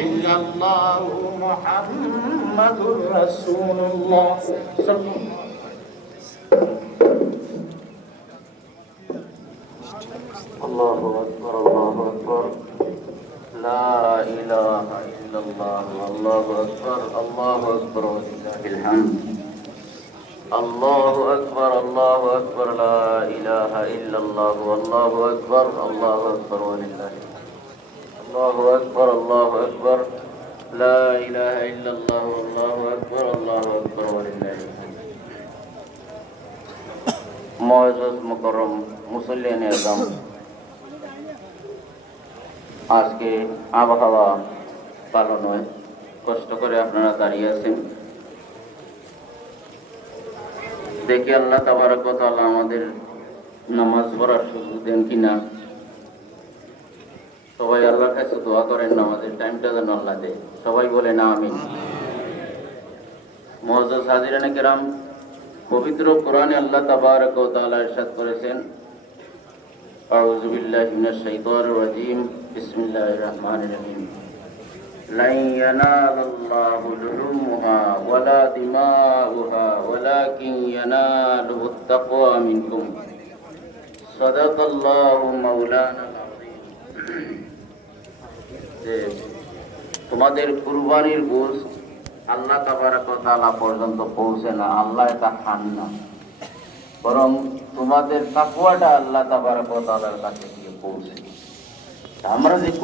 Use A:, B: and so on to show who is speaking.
A: إلا الله محمد رسول الله. صلى الله أكبر الله أكبر. لا إله إلا الله الله أكبر الله أكبر ولله الحمد. الله أكبر الله أكبر لا إله إلا الله والله أكبر الله أكبر ولله الحمد. الله أكبر الله أكبر لا إله إلا الله والله أكبر الله أكبر ولله الحمد মহাজ মুকরম মুসল্লিয়ান এরকম আজকে আবহাওয়া পালন হয় কষ্ট করে আপনারা দাঁড়িয়ে আছেন দেখি আল্লাহ তাবারক ওয়া তাআলা আমাদের নামাজ পড়ার সুযোগ দেন কিনা সবাই আল্লাহর কাছে দোয়া করেন নামাজের টাইমটা যেন আল্লাহ দেয় সবাই বলে না আমিন মহাজাজ হাজিরানে কেরাম পবিত্র কোরআনে আল্লাহ তাবারক ওয়া তাআলা ইরশাদ করেছেন আউযু বিল্লাহি মিনাশ শাইতানির রাজীম বিসমিল্লাহির রহমানির রহিম لن ينال الله لحومها ولا دماؤها ولكن يناله التقوى منكم صدق الله مولانا العظيم যে তোমাদের কুরবানির গোস আল্লাহ তালা পর্যন্ত পৌঁছে না, আল্লাহ এটা খান না। বরং তোমাদের তাকুয়াটা আল্লাহ তাবার ওয়া তাআলার কাছে গিয়ে পৌঁছে আমরা যে